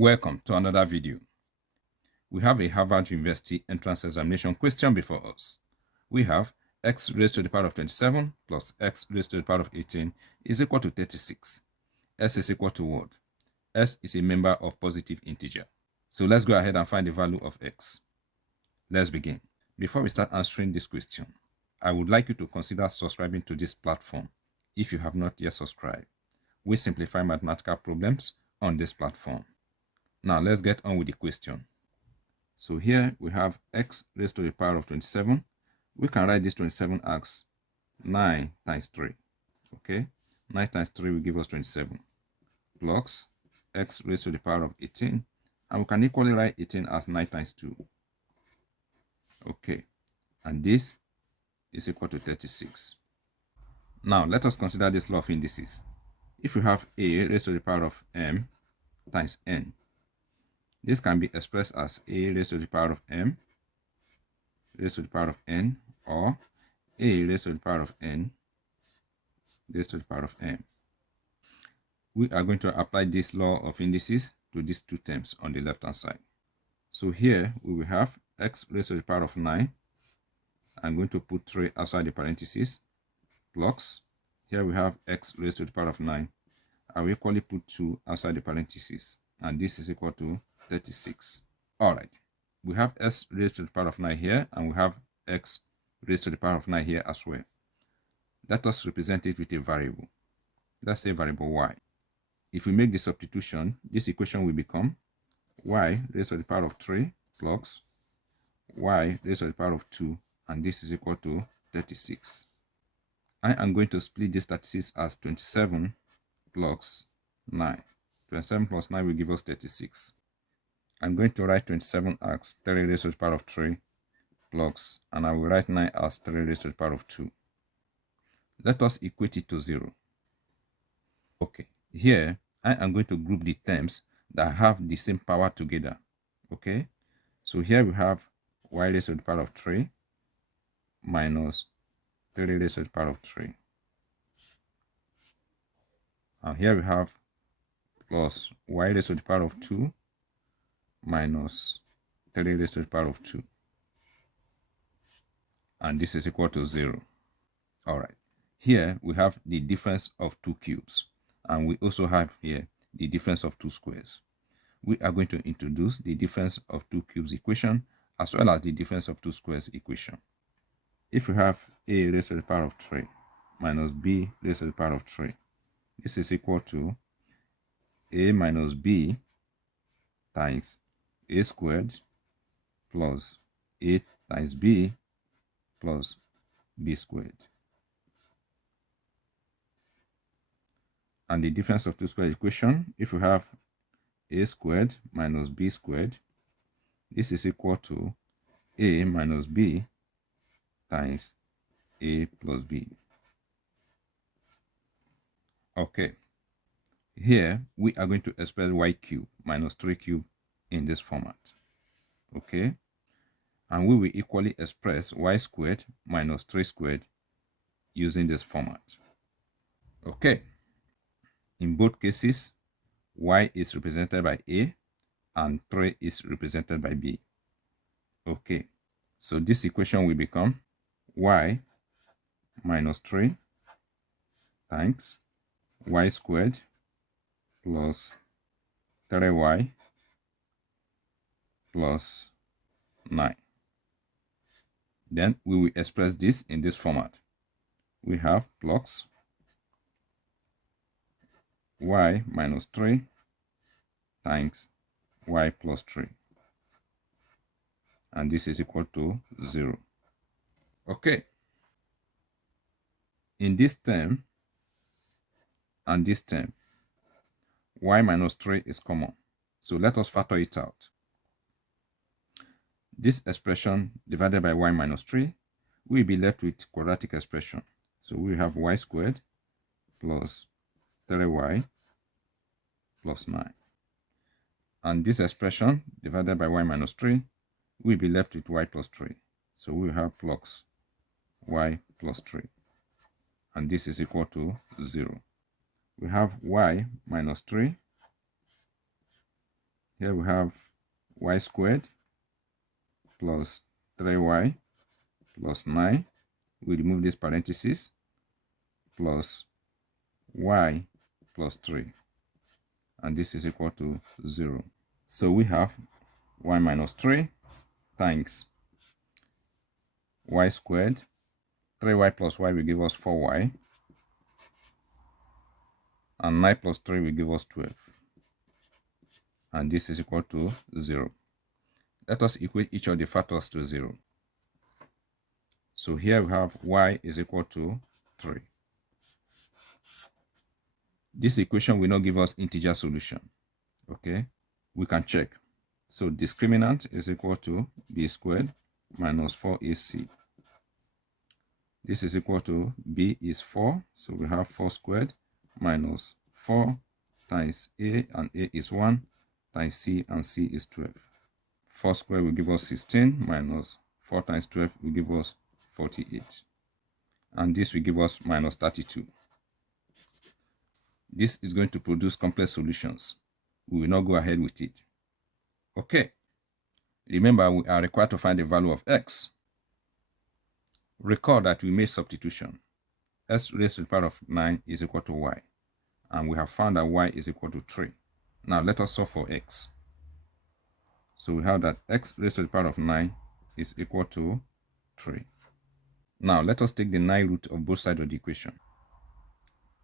Welcome to another video. We have a Harvard University entrance examination question before us. We have x raised to the power of 27 plus x raised to the power of 18 is equal to 36. S is equal to what? S is a member of positive integer. So let's go ahead and find the value of x. Let's begin. Before we start answering this question, I would like you to consider subscribing to this platform if you have not yet subscribed. We simplify mathematical problems on this platform. Now let's get on with the question. So here we have x raised to the power of 27. We can write this 27 as 9 times 3. Okay, 9 times 3 will give us 27 plus x raised to the power of 18. And we can equally write 18 as 9 times 2. Okay, and this is equal to 36. Now let us consider this law of indices. If we have a raised to the power of m times n, this can be expressed as a raised to the power of m raised to the power of n, or a raised to the power of n raised to the power of m. We are going to apply this law of indices to these two terms on the left hand side. So here we will have x raised to the power of 9. I'm going to put 3 outside the parentheses, plus here we have x raised to the power of 9. I will equally put 2 outside the parentheses, and this is equal to 36. All right, we have s raised to the power of 9 here, and we have x raised to the power of 9 here as well. Let us represent it with a variable. Let's say variable y. If we make the substitution, this equation will become y raised to the power of 3 plus y raised to the power of 2, and this is equal to 36. I am going to split this 36 as 27 plus 9. 27 plus 9 will give us 36. I'm going to write 27 as 3 raised to the power of 3 plus, and I will write 9 as 3 raised to the power of 2. Let us equate it to 0. Okay, here I am going to group the terms that have the same power together. Okay, so here we have y raised to the power of 3 minus 3 raised to the power of 3. And here we have plus y raised to the power of 2 minus 3 raised to the power of 2. And this is equal to 0. All right. Here we have the difference of 2 cubes. And we also have here the difference of 2 squares. We are going to introduce the difference of 2 cubes equation as well as the difference of 2 squares equation. If we have a raised to the power of 3 minus b raised to the power of 3, this is equal to a minus b times a squared plus a times b plus b squared. And the difference of 2 squared equation, if we have a squared minus b squared, this is equal to a minus b times a plus b. Okay, here we are going to express y cube minus 3 cube in this format. Okay, and we will equally express y squared minus 3 squared using this format. Okay, in both cases, y is represented by a and 3 is represented by b. Okay, so this equation will become y minus 3 times y squared plus 3y plus 9. Then we will express this in this format. We have plus y minus 3 times y plus 3. And this is equal to 0. Okay. In this term and this term, y minus 3 is common. So let us factor it out. This expression divided by y minus 3 will be left with quadratic expression. So we have y squared plus 3y plus 9. And this expression divided by y minus 3 will be left with y plus 3. So we have plus y plus 3. And this is equal to 0. We have y minus 3 Here we have y squared plus 3y plus 9. We remove this parenthesis plus y plus 3. And this is equal to 0. So we have y minus 3 times y squared. 3y plus y will give us 4y. And 9 plus 3 will give us 12. And this is equal to 0. Let us equate each of the factors to 0. So here we have y is equal to 3. This equation will not give us integer solution. Okay, we can check. So discriminant is equal to b squared minus 4ac. This is equal to b is 4, so we have 4 squared minus 4 times a, and a is 1, times c, and c is 12. 4 squared will give us 16 minus 4 times 12 will give us 48. And this will give us minus 32. This is going to produce complex solutions. We will not go ahead with it. Okay. Remember, we are required to find the value of x. Recall that we made substitution. X raised to the power of 9 is equal to y. And we have found that y is equal to 3. Now let us solve for x. So we have that x raised to the power of 9 is equal to 3. Now let us take the 9 root of both sides of the equation.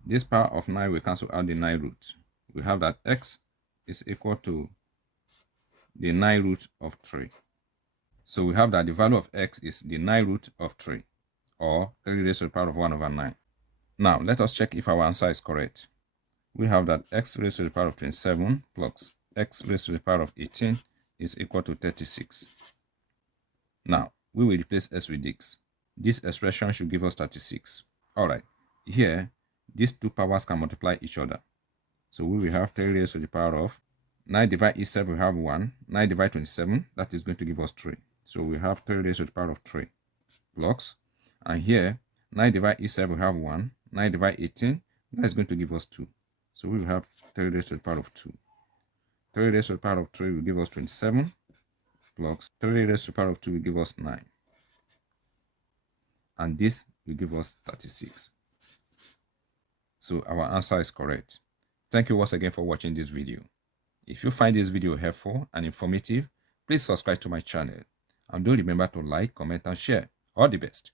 This power of 9 will cancel out the 9 root. We have that x is equal to the 9 root of 3. So we have that the value of x is the 9 root of 3, or 3 raised to the power of 1 over 9. Now let us check if our answer is correct. We have that x raised to the power of 27 plus x raised to the power of 18 is equal to 36. Now we will replace s with x. This expression should give us 36. Alright, here these two powers can multiply each other. So we will have 3 raised to the power of 9 divided itself, we have 1. 9 divided 27, that is going to give us 3. So we have 3 raised to the power of 3 blocks. And here, 9 divided itself, we have 1. 9 divided 18, that is going to give us 2. So we will have 3 raised to the power of 2. 3 raised to the power of 3 will give us 27 blocks. 3 raised to the power of 2 will give us 9. And this will give us 36. So our answer is correct. Thank you once again for watching this video. If you find this video helpful and informative, please subscribe to my channel. And do remember to like, comment, and share. All the best.